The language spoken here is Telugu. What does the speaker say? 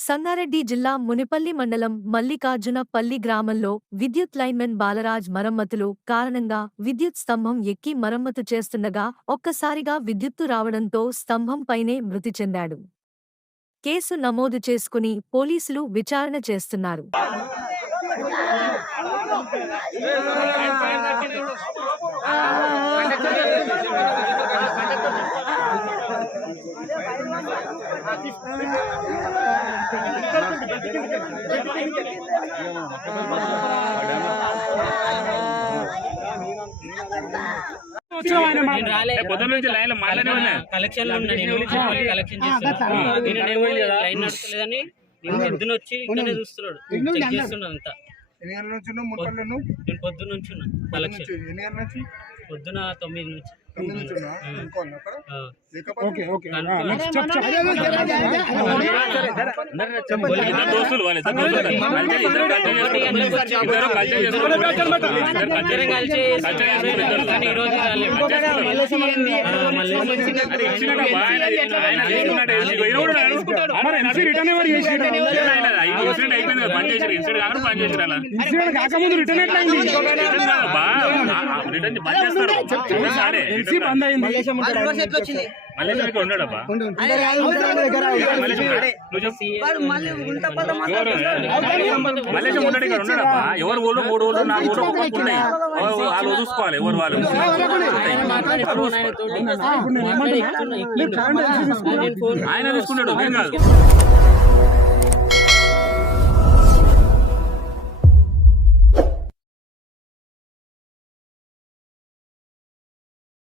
సంగారెడ్డి జిల్లా మునిపల్లి మండలం మల్లికార్జునపల్లి గ్రామంలో విద్యుత్ లైన్మెన్ బాలరాజ్ మరమ్మతులు కారణంగా విద్యుత్ స్తంభం ఎక్కి మరమ్మతు చేస్తుండగా ఒక్కసారిగా విద్యుత్తు రావడంతో స్తంభంపైనే మృతి చెందాడు. కేసు నమోదు చేసుకుని పోలీసులు విచారణ చేస్తున్నారు నేను రాలే. పొద్దున్న నుంచి లైన్లో మాట్లాడే ఉన్నా కలెక్షన్లో ఉన్నా నేను చెప్పి కలెక్షన్ చేస్తాను నేను ఏమో లైన్ నడుస్తలేదని పొద్దున వచ్చి ఇక్కడే చూస్తున్నాడు చెక్ చేస్తున్నాడు అంతా. ఎన్ని గంటల నుంచి ఉన్నావు మున్పల్లి నువ్వు నేను పొద్దున నుంచి ఉన్నా నుంచి. కలెక్షన్ ఎన్ని గంటల నుంచి? పొద్దున తొమ్మిది నుంచి. తొమ్మిది నుంచి ఉన్నా? ఇద్దరు దోస్తులు వాళ్ళు రిటర్న్ ఎవరు? రిటర్న్? ఈ ఇన్సిడెంట్ అయిపోయింది కదా, బంద్ చేశారు. ఇన్సిడెంట్ కాకుండా బంద్ చేశారు అలా. రిటర్న్ కాదు బా, ఆ, ఆ, రిటర్న్ బంద్ చేస్తారు. రిటర్న్ కాదే, ఎవరు? ఊళ్ళో మూడు ఊళ్ళు నాలుగు ఊళ్ళు ఒక్కొక్క ఉన్నాయి. ఎవరు వాళ్ళు చూసుకోవాలి ఎవరు వాళ్ళు. ఆయన తీసుకున్నాడు ఏం కాదు.